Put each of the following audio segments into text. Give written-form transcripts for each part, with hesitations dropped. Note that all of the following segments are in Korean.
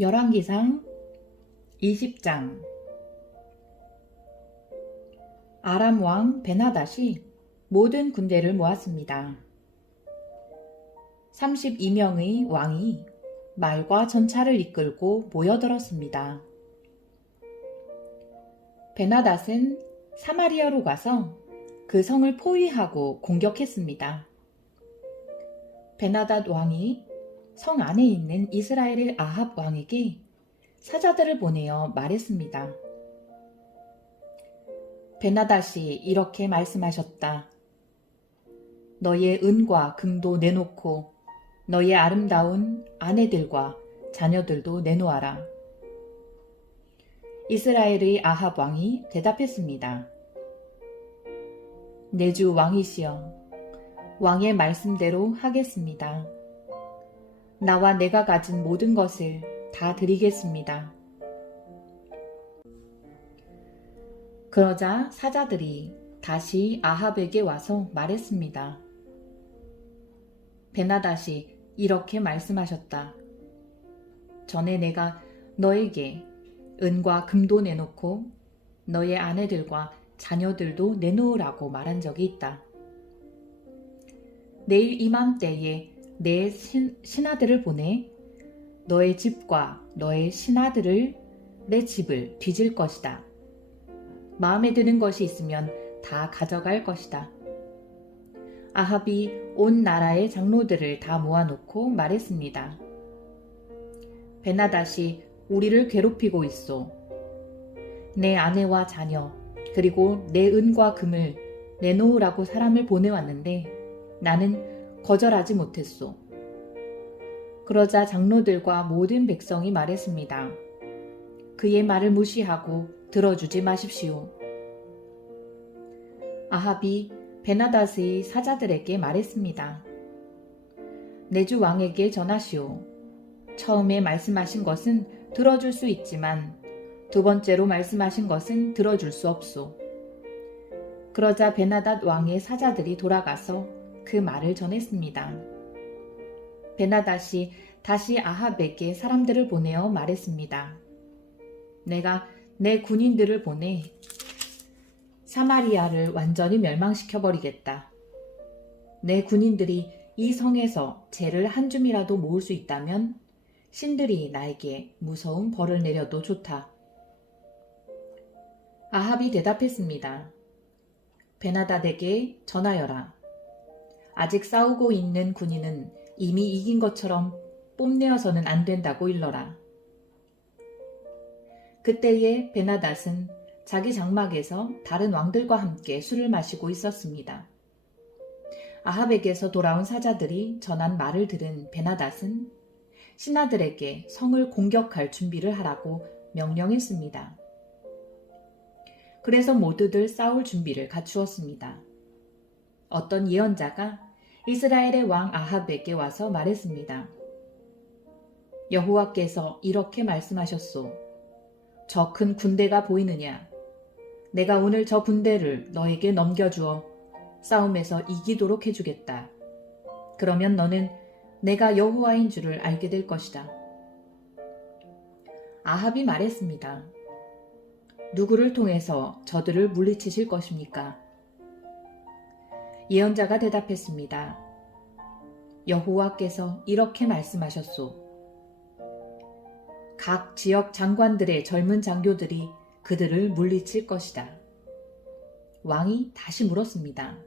열왕기상 20장. 아람 왕 베나닷이 모든 군대를 모았습니다. 32명의 왕이 말과 전차를 이끌고 모여들었습니다. 베나닷은 사마리아로 가서 그 성을 포위하고 공격했습니다. 베나닷 왕이 성 안에 있는 이스라엘의 아합 왕에게 사자들을 보내어 말했습니다. 베나닷이 이렇게 말씀하셨다. 너의 은과 금도 내놓고 너의 아름다운 아내들과 자녀들도 내놓아라. 이스라엘의 아합 왕이 대답했습니다. 내 주 왕이시여, 왕의 말씀대로 하겠습니다. 나와 내가 가진 모든 것을 다 드리겠습니다. 그러자 사자들이 다시 아합에게 와서 말했습니다. 베나닷이 이렇게 말씀하셨다. 전에 내가 너에게 은과 금도 내놓고 너의 아내들과 자녀들도 내놓으라고 말한 적이 있다. 내일 이맘때에 내 신하들을 보내 너의 집과 너의 신하들을 내 집을 뒤질 것이다. 마음에 드는 것이 있으면 다 가져갈 것이다. 아합이 온 나라의 장로들을 다 모아놓고 말했습니다. 베나닷이 우리를 괴롭히고 있소. 내 아내와 자녀 그리고 내 은과 금을 내놓으라고 사람을 보내왔는데 나는 거절하지 못했소. 그러자 장로들과 모든 백성이 말했습니다. 그의 말을 무시하고 들어주지 마십시오. 아합이 베나닷의 사자들에게 말했습니다. 내 주 왕에게 전하시오. 처음에 말씀하신 것은 들어줄 수 있지만 두 번째로 말씀하신 것은 들어줄 수 없소. 그러자 베나닷 왕의 사자들이 돌아가서 그 말을 전했습니다. 베나닷이 다시 아합에게 사람들을 보내어 말했습니다. 내가 내 군인들을 보내 사마리아를 완전히 멸망시켜버리겠다. 내 군인들이 이 성에서 재를 한 줌이라도 모을 수 있다면 신들이 나에게 무서운 벌을 내려도 좋다. 아합이 대답했습니다. 베나닷에게 전하여라. 아직 싸우고 있는 군인은 이미 이긴 것처럼 뽐내어서는 안 된다고 일러라. 그때에 베나닷은 자기 장막에서 다른 왕들과 함께 술을 마시고 있었습니다. 아합에게서 돌아온 사자들이 전한 말을 들은 베나닷은 신하들에게 성을 공격할 준비를 하라고 명령했습니다. 그래서 모두들 싸울 준비를 갖추었습니다. 어떤 예언자가 이스라엘의 왕 아합에게 와서 말했습니다. 여호와께서 이렇게 말씀하셨소. 저 큰 군대가 보이느냐? 내가 오늘 저 군대를 너에게 넘겨주어 싸움에서 이기도록 해주겠다. 그러면 너는 내가 여호와인 줄을 알게 될 것이다. 아합이 말했습니다. 누구를 통해서 저들을 물리치실 것입니까? 예언자가 대답했습니다. 여호와께서 이렇게 말씀하셨소. 각 지역 장관들의 젊은 장교들이 그들을 물리칠 것이다. 왕이 다시 물었습니다.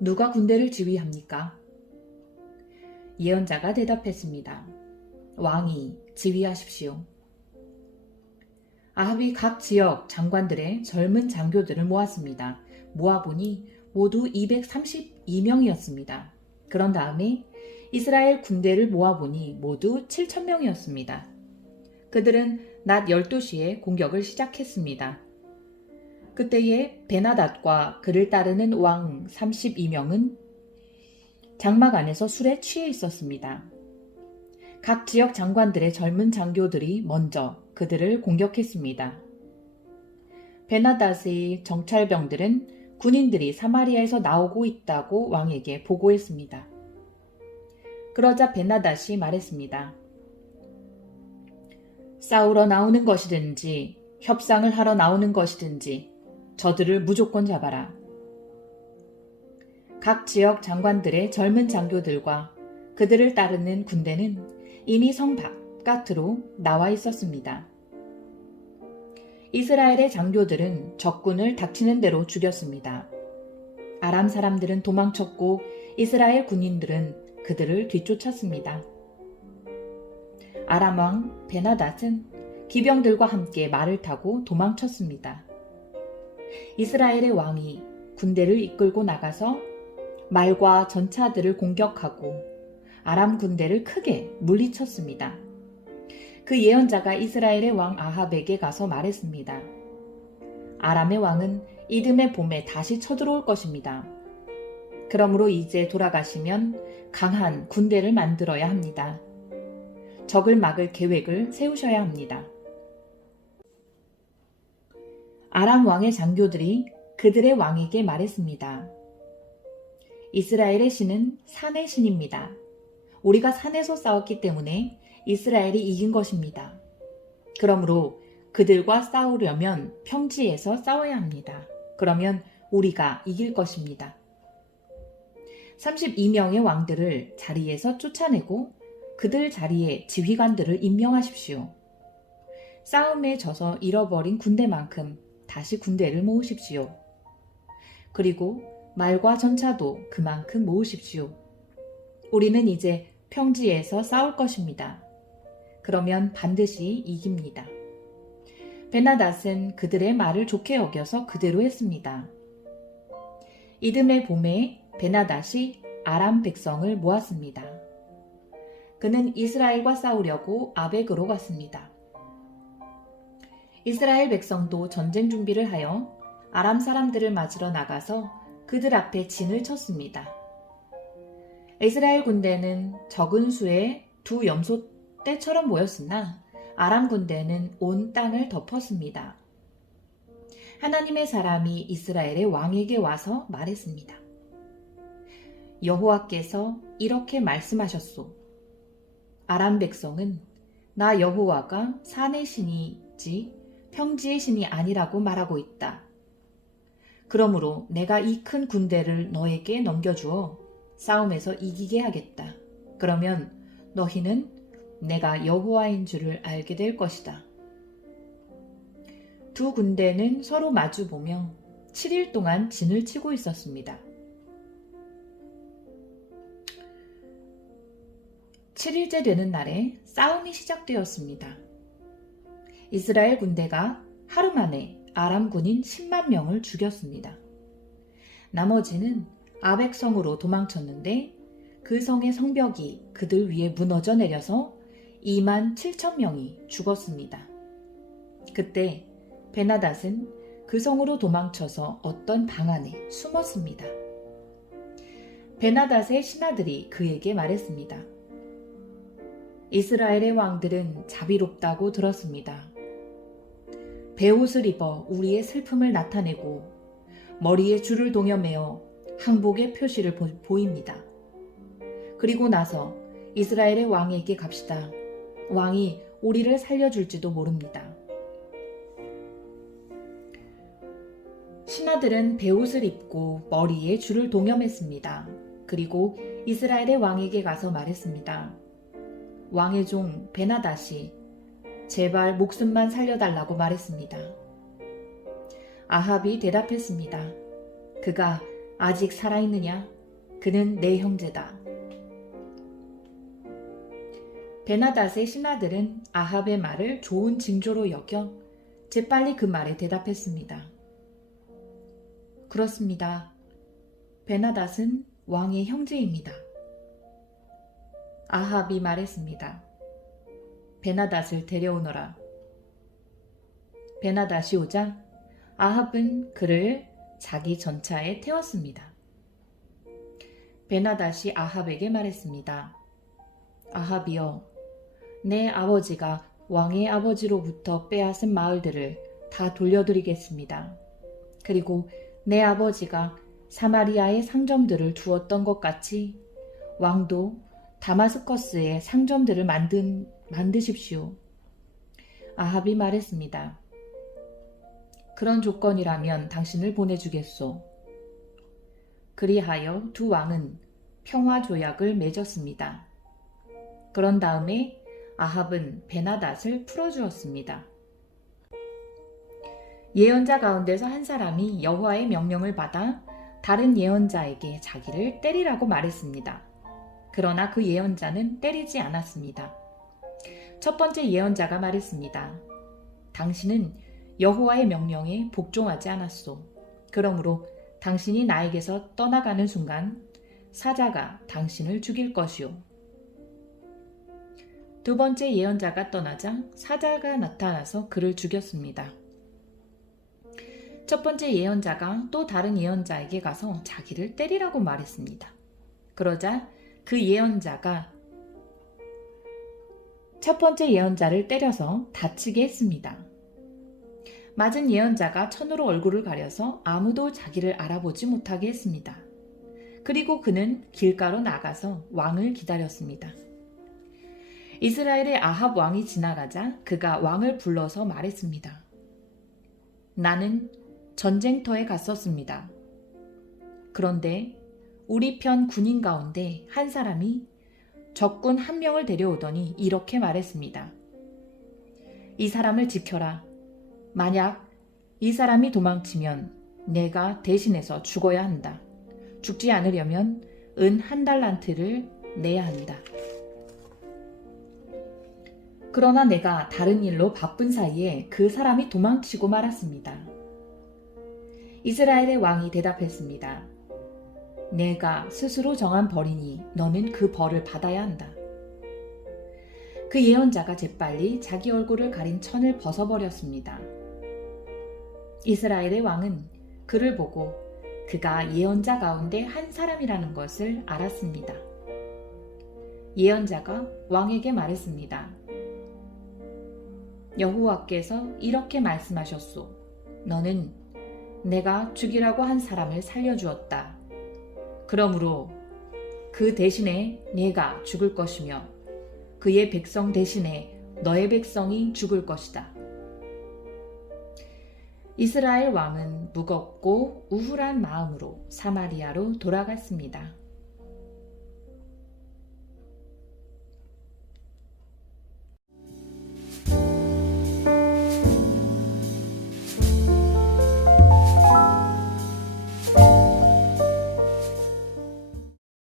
누가 군대를 지휘합니까? 예언자가 대답했습니다. 왕이 지휘하십시오. 아합이 각 지역 장관들의 젊은 장교들을 모았습니다. 모아보니 모두 232명이었습니다. 그런 다음에 이스라엘 군대를 모아보니 모두 7,000명이었습니다. 그들은 낮 12시에 공격을 시작했습니다. 그때에 베나닷과 그를 따르는 왕 32명은 장막 안에서 술에 취해 있었습니다. 각 지역 장관들의 젊은 장교들이 먼저 그들을 공격했습니다. 베나닷의 정찰병들은 군인들이 사마리아에서 나오고 있다고 왕에게 보고했습니다. 그러자 베나닷이 말했습니다. 싸우러 나오는 것이든지 협상을 하러 나오는 것이든지 저들을 무조건 잡아라. 각 지역 장관들의 젊은 장교들과 그들을 따르는 군대는 이미 성 바깥으로 나와 있었습니다. 이스라엘의 장교들은 적군을 닥치는 대로 죽였습니다. 아람 사람들은 도망쳤고 이스라엘 군인들은 그들을 뒤쫓았습니다. 아람 왕 베나닷은 기병들과 함께 말을 타고 도망쳤습니다. 이스라엘의 왕이 군대를 이끌고 나가서 말과 전차들을 공격하고 아람 군대를 크게 물리쳤습니다. 그 예언자가 이스라엘의 왕 아합에게 가서 말했습니다. 아람의 왕은 이듬해 봄에 다시 쳐들어올 것입니다. 그러므로 이제 돌아가시면 강한 군대를 만들어야 합니다. 적을 막을 계획을 세우셔야 합니다. 아람 왕의 장교들이 그들의 왕에게 말했습니다. 이스라엘의 신은 산의 신입니다. 우리가 산에서 싸웠기 때문에 이스라엘이 이긴 것입니다. 그러므로 그들과 싸우려면 평지에서 싸워야 합니다. 그러면 우리가 이길 것입니다. 32명의 왕들을 자리에서 쫓아내고 그들 자리에 지휘관들을 임명하십시오. 싸움에 져서 잃어버린 군대만큼 다시 군대를 모으십시오. 그리고 말과 전차도 그만큼 모으십시오. 우리는 이제 평지에서 싸울 것입니다. 그러면 반드시 이깁니다. 베나닷은 그들의 말을 좋게 여겨서 그대로 했습니다. 이듬해 봄에 베나닷이 아람 백성을 모았습니다. 그는 이스라엘과 싸우려고 아벡으로 갔습니다. 이스라엘 백성도 전쟁 준비를 하여 아람 사람들을 맞으러 나가서 그들 앞에 진을 쳤습니다. 이스라엘 군대는 적은 수의 두 염소떼처럼 모였으나 아람 군대는 온 땅을 덮었습니다. 하나님의 사람이 이스라엘의 왕에게 와서 말했습니다. 여호와께서 이렇게 말씀하셨소. 아람 백성은 나 여호와가 산의 신이지 평지의 신이 아니라고 말하고 있다. 그러므로 내가 이 큰 군대를 너에게 넘겨주어 싸움에서 이기게 하겠다. 그러면 너희는 내가 여호와인 줄을 알게 될 것이다. 두 군대는 서로 마주보며 7일 동안 진을 치고 있었습니다. 7일째 되는 날에 싸움이 시작되었습니다. 이스라엘 군대가 하루 만에 아람 군인 10만 명을 죽였습니다. 나머지는 아벡 성으로 도망쳤는데 그 성의 성벽이 그들 위에 무너져 내려서 2만 7천 명이 죽었습니다. 그때 베나닷은 그 성으로 도망쳐서 어떤 방 안에 숨었습니다. 베나닷의 신하들이 그에게 말했습니다. 이스라엘의 왕들은 자비롭다고 들었습니다. 베옷을 입어 우리의 슬픔을 나타내고 머리에 줄을 동여매어 항복의 표시를 보입니다. 그리고 나서 이스라엘의 왕에게 갑시다. 왕이 우리를 살려줄지도 모릅니다. 신하들은 베옷을 입고 머리에 줄을 동여맸습니다. 그리고 이스라엘의 왕에게 가서 말했습니다. 왕의 종 베나닷이 제발 목숨만 살려달라고 말했습니다. 아합이 대답했습니다. 그가 아직 살아있느냐? 그는 내 형제다. 베나닷의 신하들은 아합의 말을 좋은 징조로 여겨 재빨리 그 말에 대답했습니다. 그렇습니다. 베나닷은 왕의 형제입니다. 아합이 말했습니다. 베나닷을 데려오너라. 베나닷이 오자 아합은 그를 자기 전차에 태웠습니다. 베나닷이 아합에게 말했습니다. 아합이여, 내 아버지가 왕의 아버지로부터 빼앗은 마을들을 다 돌려드리겠습니다. 그리고 내 아버지가 사마리아에 상점들을 두었던 것 같이 왕도 다마스커스에 상점들을 만드십시오. 아합이 말했습니다. 그런 조건이라면 당신을 보내주겠소. 그리하여 두 왕은 평화 조약을 맺었습니다. 그런 다음에 아합은 베나닷을 풀어주었습니다. 예언자 가운데서 한 사람이 여호와의 명령을 받아 다른 예언자에게 자기를 때리라고 말했습니다. 그러나 그 예언자는 때리지 않았습니다. 첫 번째 예언자가 말했습니다. 당신은 여호와의 명령에 복종하지 않았소. 그러므로 당신이 나에게서 떠나가는 순간 사자가 당신을 죽일 것이오. 두 번째 예언자가 떠나자 사자가 나타나서 그를 죽였습니다. 첫 번째 예언자가 또 다른 예언자에게 가서 자기를 때리라고 말했습니다. 그러자 그 예언자가 첫 번째 예언자를 때려서 다치게 했습니다. 맞은 예언자가 천으로 얼굴을 가려서 아무도 자기를 알아보지 못하게 했습니다. 그리고 그는 길가로 나가서 왕을 기다렸습니다. 이스라엘의 아합 왕이 지나가자 그가 왕을 불러서 말했습니다. 나는 전쟁터에 갔었습니다. 그런데 우리 편 군인 가운데 한 사람이 적군 한 명을 데려오더니 이렇게 말했습니다. 이 사람을 지켜라. 만약 이 사람이 도망치면 내가 대신해서 죽어야 한다. 죽지 않으려면 은 1달란트를 내야 한다. 그러나 내가 다른 일로 바쁜 사이에 그 사람이 도망치고 말았습니다. 이스라엘의 왕이 대답했습니다. 내가 스스로 정한 벌이니 너는 그 벌을 받아야 한다. 그 예언자가 재빨리 자기 얼굴을 가린 천을 벗어버렸습니다. 이스라엘의 왕은 그를 보고 그가 예언자 가운데 한 사람이라는 것을 알았습니다. 예언자가 왕에게 말했습니다. 여호와께서 이렇게 말씀하셨소. 너는 내가 죽이라고 한 사람을 살려주었다. 그러므로 그 대신에 네가 죽을 것이며 그의 백성 대신에 너의 백성이 죽을 것이다. 이스라엘 왕은 무겁고 우울한 마음으로 사마리아로 돌아갔습니다.